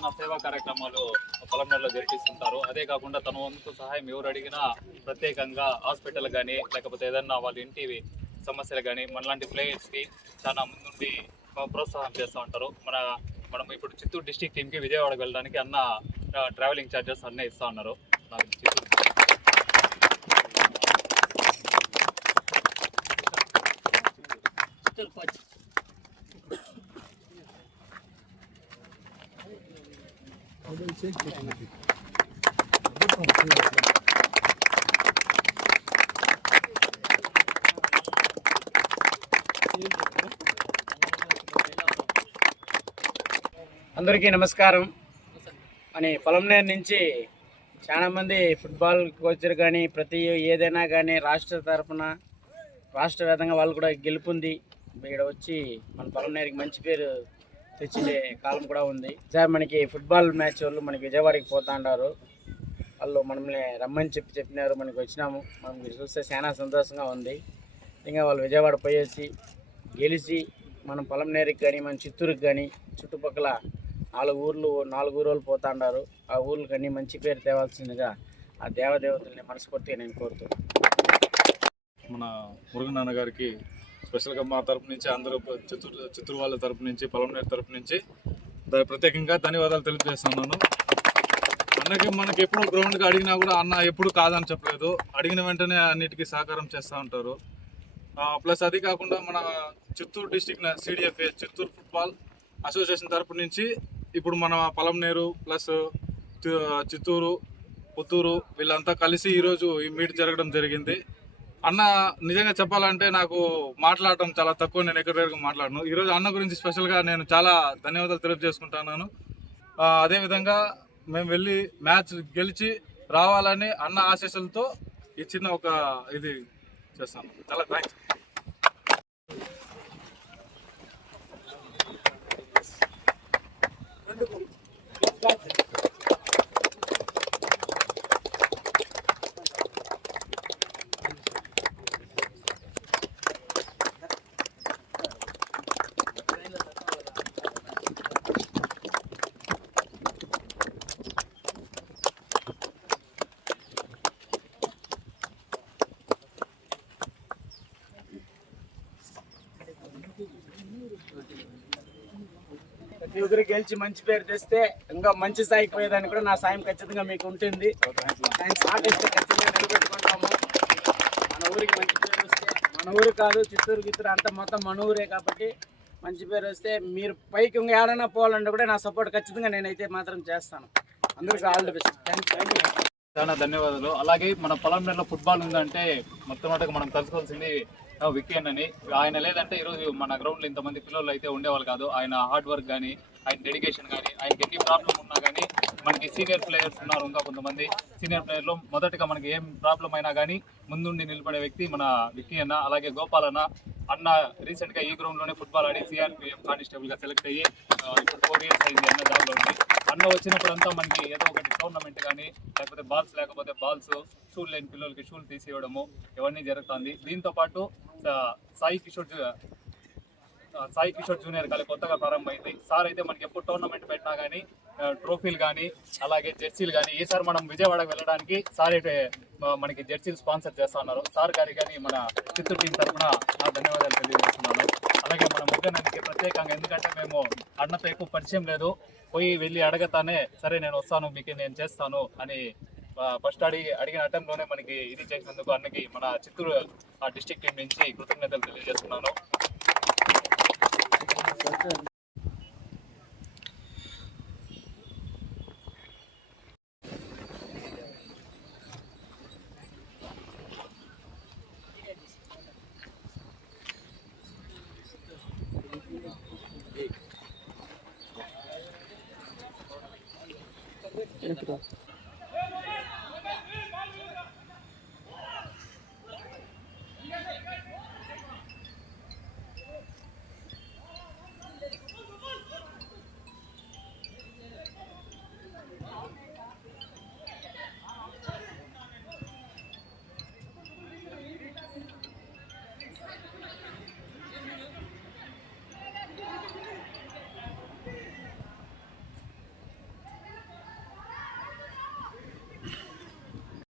చాలా సేవా కార్యక్రమాలు పొలంలో జరిపిస్తుంటారు. అదే కాకుండా తన వంతు సహాయం ఎవరు అడిగినా ప్రత్యేకంగా హాస్పిటల్ కానీ లేకపోతే ఏదన్నా వాళ్ళ ఇంటి సమస్యలు కానీ మనలాంటి ప్లేయర్స్కి చాలా ముందుండి ప్రోత్సాహం చేస్తూ ఉంటారు. మనం ఇప్పుడు చిత్తూరు డిస్టిక్ టీంకి విజయవాడకు వెళ్ళడానికి అన్న ట్రావెలింగ్ ఛార్జెస్ అన్నీ ఇస్తూ ఉన్నారు. అందరికీ నమస్కారం. అని పొలంనేరు నుంచి చాలామంది ఫుట్బాల్ కోచర్ కానీ ప్రతి ఏదైనా కానీ రాష్ట్ర విధంగా వాళ్ళు కూడా గెలుపొంది ఇక్కడ వచ్చి మన పొలంనేరుకి మంచి పేరు తెచ్చే కాలం కూడా ఉంది. సార్ మనకి ఫుట్బాల్ మ్యాచ్ వాళ్ళు మనకి విజయవాడకి పోతా ఉంటారు. వాళ్ళు మనల్ని రమ్మని చెప్పినారు, మనకి వచ్చినాము. మనం చూస్తే చాలా సంతోషంగా ఉంది. ఇంకా వాళ్ళు విజయవాడ పోయేసి గెలిచి మనం పొలంనేరుకి కానీ మన చిత్తూరుకి కానీ చుట్టుపక్కల 4 ఊళ్ళు పోతా ఉన్నారు. ఆ ఊళ్ళకి అన్ని మంచి పేరు తేవాల్సిందిగా ఆ దేవదేవతల్ని మనస్ఫూర్తిగా నేను కోరుతున్నాను. మన మురుగనాన్న గారికి స్పెషల్గా మా తరపు నుంచి అందరూ చిత్తూరు వాళ్ళ తరపు నుంచి పొలంనేరు తరపు నుంచి ప్రత్యేకంగా ధన్యవాదాలు తెలియజేస్తున్నాను. అన్నకి మనకి ఎప్పుడు గ్రౌండ్కి అడిగినా కూడా అన్న ఎప్పుడు కాదని చెప్పలేదు. అడిగిన వెంటనే అన్నిటికీ సహకారం చేస్తూ ఉంటారు. ప్లస్ అది కాకుండా మన Chittoor district CDFA Chittoor football association తరపు నుంచి ఇప్పుడు మన పొలంనేరు ప్లస్ చిత్తూరు పుత్తూరు వీళ్ళంతా కలిసి ఈరోజు ఈ మీట్ జరగడం జరిగింది. అన్న నిజంగా చెప్పాలంటే నాకు మాట్లాడటం చాలా తక్కువ, నేను ఎక్కడికి మాట్లాడను. ఈరోజు అన్న గురించి స్పెషల్గా నేను చాలా ధన్యవాదాలు తెలియజేసుకుంటున్నాను. అదేవిధంగా మేము వెళ్ళి మ్యాచ్ గెలిచి రావాలని అన్న ఆశీస్సులతో ఈ చిన్న ఒక ఇది చేస్తాను. చాలా థ్యాంక్స్. ప్రతి ఒక్కరు గెలిచి మంచి పేరు తెస్తే ఇంకా మంచి స్థాయికి పోయేదాన్ని కూడా నా సాయం ఖచ్చితంగా మీకు ఉంటుంది. మాట ఇస్తే ఖచ్చితంగా నిలబెట్టుకుంటాము. మన ఊరికి మంచి పేరు వస్తే, మన ఊరు కాదు చిత్తూరు గిత్తూరు అంతా మొత్తం మన ఊరే కాబట్టి మంచి పేరు వస్తే మీరు పైకి ఇంకా ఏడైనా పోవాలంటే కూడా నా సపోర్ట్ ఖచ్చితంగా నేనైతే మాత్రం చేస్తాను. అందరికీ all the best. Thank you. చాలా ధన్యవాదాలు. అలాగే మన పొలంనేరులో ఫుట్బాల్ ఉందంటే మొట్టమొదటిగా మనం తెలుసుకోవాల్సింది విక్కీ అన్నని. ఆయన లేదంటే ఈరోజు మన గ్రౌండ్లో ఇంతమంది పిల్లలు అయితే ఉండేవాళ్ళు కాదు. ఆయన హార్డ్ వర్క్ కానీ, ఆయన డెడికేషన్ కానీ, ఆయనకి ఎన్ని ప్రాబ్లం ఉన్నా కానీ మనకి సీనియర్ ప్లేయర్స్ ఉన్నారు. ఇంకా కొంతమంది సీనియర్ ప్లేయర్లు మొదటగా మనకి ఏం ప్రాబ్లం అయినా కానీ ముందుండి నిలబడే వ్యక్తి మన విక్కీ అన్న. అలాగే గోపాల్ అన్న రీసెంట్గా ఈ గ్రౌండ్లోనే ఫుట్బాల్ ఆడి CRPF కానిస్టేబుల్గా సెలెక్ట్ అయ్యి ఇప్పుడు 4 years అయింది అన్న జాబ్లో ఉంది. అన్న వచ్చినప్పుడంతా మనకి ఏదో ఒకటి టోర్నమెంట్ కానీ లేకపోతే బాల్స్ లేకపోతే బాల్స్, షూలు లేని పిల్లలకి షూలు తీసి ఇవ్వడము ఇవన్నీ జరుగుతుంది. దీంతోపాటు సాయి కిషోర్ జూనియర్ కాలేజ్ కొత్తగా ప్రారంభమైంది. సార్ అయితే మనకి ఎప్పుడు టోర్నమెంట్ పెట్టినా కానీ ట్రోఫీలు కానీ అలాగే జెర్సీలు కానీ ఈసారి మనం విజయవాడకు వెళ్ళడానికి సార్ అయితే మనకి జెర్సీలు స్పాన్సర్ చేస్తా ఉన్నారు. సార్ గారికి కానీ మన చిత్తూరు టీం తరఫున ధన్యవాదాలు తెలియజేస్తున్నాను. అలాగే మన ముగ్గురికి ప్రత్యేకంగా, ఎందుకంటే మేము అన్నతో ఎక్కువ పరిచయం లేదు, వెళ్ళి అడగతానే సరే నేను వస్తాను మీకు నేను చేస్తాను అని ఫస్ట్ అడిగిన అటెంప్ట్లోనే మనకి ఇది చేసినందుకు అన్నకి మన చిత్తూరు డిస్టిక్ టీం నుంచి కృతజ్ఞతలు తెలియజేస్తున్నాను. Gracias.